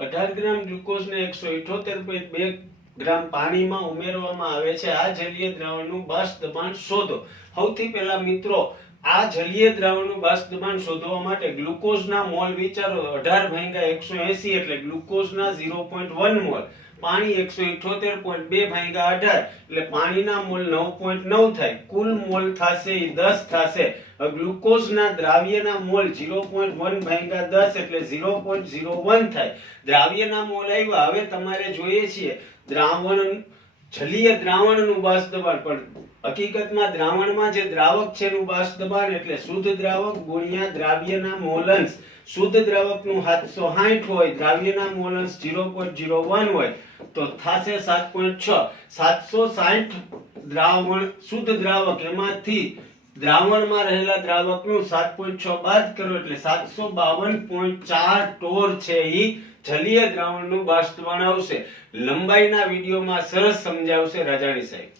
18 ગ્રામ ગ્લુકોઝને 178.2 ગ્રામ પાણીમાં ઉમેરવામાં આવે છે। આ જલીય દ્રાવણનું બાષ્પ દબાણ શોધો। સૌથી પહેલા મિત્રો આ જલીય દ્રાવણનું બાષ્પ દબાણ શોધવા માટે ગ્લુકોઝના મોલ વિચારો। 18 * 180 એટલે ગ્લુકોઝના 0.1 મોલ, પાણી 178.2 * 18 એટલે પાણીના મોલ 9.9 થાય, કુલ મોલ થશે 10 થશે। ગ્લુકોઝના દ્રાવ્યના મોલ 0.1 * 10 એટલે 0.01 થાય। દ્રાવ્યના મોલ આવ્યા। હવે તમારે જોઈએ છીએ દ્રાવણ જલીય દ્રાવણનું બાષ્પ દબાણ, પણ હકીકતમાં દ્રાવણમાં જે દ્રાવક છે એનું બાષ્પ દબાણ એટલે શુદ્ધ દ્રાવક ગુણ્યા દ્રાવ્યના મોલંશ। શુદ્ધ દ્રાવકનું 760 હોય, દ્રાવ્યના મોલંશ 0.01 હોય તો થશે 7.6। 760 દ્રાવણ શુદ્ધ દ્રાવક, એમાંથી દ્રાવણમાં રહેલા દ્રાવકનું 7.6 બાદ કરો એટલે 752.4 ટોર છે ઈ જલીય દ્રાવણનું બાષ્પ દબાણ આવશે। લંબાઈના વિડીયોમાં સરસ સમજાવશે રાજાણી સાહેબ।